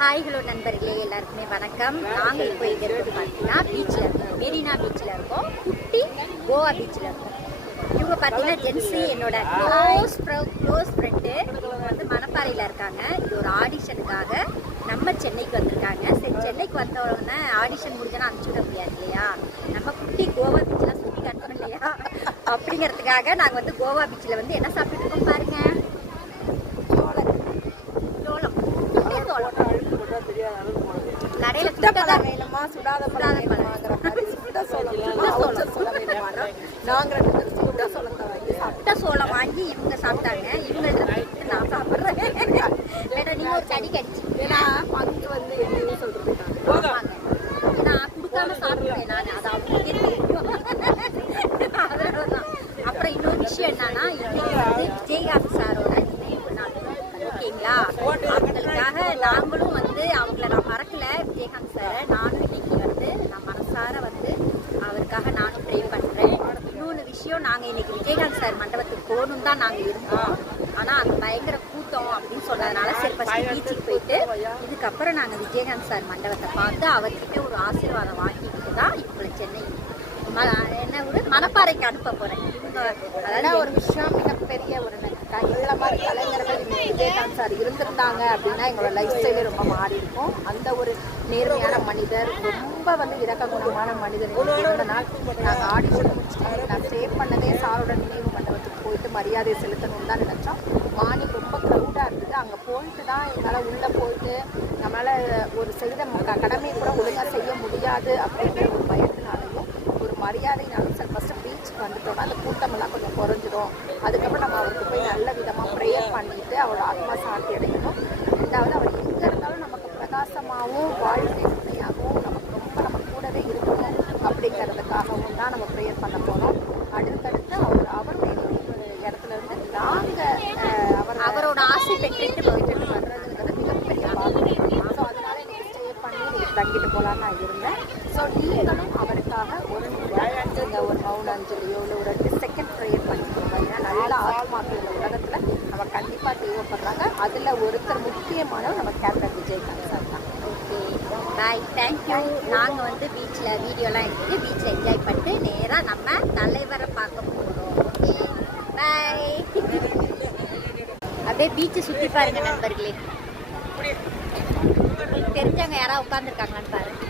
Hi hello நண்பர்களே, எல்லாருக்குமே வணக்கம். நாங்கள் இப்போ எங்கே இருக்கோம் பார்த்தீங்கன்னா பீச்சில் இருக்கோம். மெரினா பீச்சில் இருக்கோம். குட்டி கோவா பீச்சில் இருக்கோம். இவங்க பார்த்தீங்கன்னா ஜென்சி என்னோட க்ளோஸ் ஃப்ரெண்டு. இவங்க வந்து மணப்பாறையில் இருக்காங்க. இது ஒரு ஆடிஷனுக்காக நம்ம சென்னைக்கு வந்திருக்காங்க. சரி, சென்னைக்கு வந்தவொடனே ஆடிஷன் முடிஞ்சோன்னா அனுப்பிச்சு விட முடியாது இல்லையா, நம்ம குட்டி கோவா பீச்சில் சுற்றி காட்டணும் இல்லையா, அப்படிங்கிறதுக்காக நாங்கள் வந்து கோவா பீச்சில் வந்து என்ன சாப்பிட்டு இருக்கோம் பாருங்க. கடையில சுட்ட பழம் வேணுமா சுடாத பழம் வேணுமாங்கிற மாதிரி சுட்ட சோளம் வேணுமானா நாங்கள் சுட்ட சோளத்தை வாங்கி சுட்ட சோளம் வாங்கி இவங்க சாப்பிட்டாங்க. இவங்கள்ட்ட நான் சாப்பிட்றேன். வேணா நீங்க ஒரு கடி கடிச்சு ஏன்னா பங்கு வந்து என்னன்னு சொல்லிட்டு நான் கொடுக்காம சாப்பிடுவேன். நான் அதை அவங்களுக்கே தெரியும். அதனாலதான். அப்புறம் இன்னொரு விஷயம் என்னன்னா, இன்னைக்கு வந்து விஜயகாந்த் சாரோட நினைவு நாள். ஓகேங்களா, அவங்களுக்காக நாங்களும் வந்து அவங்கள நான் மறக்கல. விஜயகாந்த் சாரை நானும் இன்னைக்கு வந்து நான் மனசார வந்து அவருக்காக நானும் ப்ரே பண்ணுறேன். இன்னொன்று விஷயம், நாங்கள் இன்னைக்கு விஜயகாந்த் சார் மண்டபத்துக்கு போகணும் தான் நாங்கள் இருந்தோம். ஆனால் அங்கே பயங்கர கூட்டம் அப்படின்னு சொன்னதுனால சரி ஃபஸ்ட்டு பீச்சுக்கு போயிட்டு இதுக்கப்புறம் நாங்கள் விஜயகாந்த் சார் மண்டபத்தை பார்த்து அவர்கிட்ட ஒரு ஆசீர்வாதம் வாங்கிக்கிட்டு தான் இப்போ சென்னை என்ன ஒரு மணப்பாறைக்கு அனுப்ப போகிறேன். இவங்க அதாவது ஒரு விஷயம், மிகப்பெரிய ஒரு இதில் மாதிரி கலைஞர்கள் விஜயகாந்த் சார் இருந்திருந்தாங்க அப்படின்னா எங்களோட லைஃப் ஸ்டைலே ரொம்ப மாறி இருக்கும். அந்த ஒரு நேர்மையான மனிதர், ரொம்ப வந்து இரக்க குணமான மனிதர் இருந்த நாள் நாங்கள் ஆடிஷன் முடிச்சுட்டு நான் சேவ் பண்ணதே சாரோட நினைவு மண்டபத்துக்கு போயிட்டு மரியாதை செலுத்தணும்னு தான் நினச்சோம். மார்னிங் ரொம்ப க்ரௌடாக இருந்தது. அங்கே போயிட்டு தான் எங்களால் உள்ளே போயிட்டு நம்மளால் ஒரு செய்த கடமையை கூட ஒழுங்காக செய்ய முடியாது அப்படிங்கிற ஒரு பயத்தினாலையும் ஒரு மரியாதைனாலும் சார் ஃபஸ்ட்டு பீச்சுக்கு வந்துட்டோம்னா அந்த கூட்டமெல்லாம் கொஞ்சம் குறைஞ்சிடும். அதுக்கப்புறம் நம்ம அவருக்கு போய் நல்ல விதமாக ப்ரேயர் பண்ணிவிட்டு அவரோட ஆத்மா சாந்தி அடையணும். ரெண்டாவது அவர் எங்கே இருந்தாலும் நமக்கு பிரகாசமாகவும் வாழ்க்கை துணையாகவும் நமக்கு ரொம்ப நம்ம கூடவே இருக்கணும் அப்படிங்கிறதுக்காகவும் தான் நம்ம ப்ரேயர் பண்ண போகிறோம். அடுத்தடுத்து அவருடைய இடத்துல இருந்து நாங்கள் அவரோட ஆசை பெற்றுட்டு போயிட்டு வர்றதுங்கிறது மிகப்பெரிய பாக்கியம். ஸோ அதனால் எனக்கு ஸ்டே பண்ணி தங்கிட்டு போகலான்னு நான் இருந்தேன். ஸோ நீங்களும் அவருக்காக ஒரு நீங்கள் ஒரு மௌனாஞ்சலியோ இல்லை ஒரு 2 செகண்ட் ப்ரேயர் பண்ணிக்கோங்க. ஏன்னா நல்ல ஆத்மாக்கள் இந்த உலகத்தில் நம்ம கண்டிப்பாக தேவைப்படுறாங்க. அதில் ஒருத்தர் முக்கியமானவர் நம்ம கேப்டன் விஜயகாந்த் சார் தான். ஓகே, பாய், தேங்க்யூ. நாங்கள் வந்து பீச்சில் வீடியோலாம் எடுத்து பீச்சில் என்ஜாய் பண்ணிட்டு நேராக நம்ம தலைவரை பார்க்க போகிறோம். ஓகே, பாய். அப்படியே பீச்சை சுற்றி பாருங்க நண்பர்களே. உங்களுக்கு தெரிஞ்சவங்க யாராவது உட்காந்துருக்காங்களான்னு பாருங்க.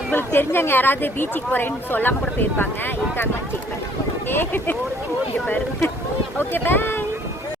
உங்களுக்கு தெரிஞ்சவங்க யாராவது பீச்சுக்கு போகிறேன்னு சொல்லாமல் கூட போயிருப்பாங்க. இருக்காங்கன்னு செக் பண்ணி. ஓகே, ஓகே பாருங்க. ஓகே, பாய்.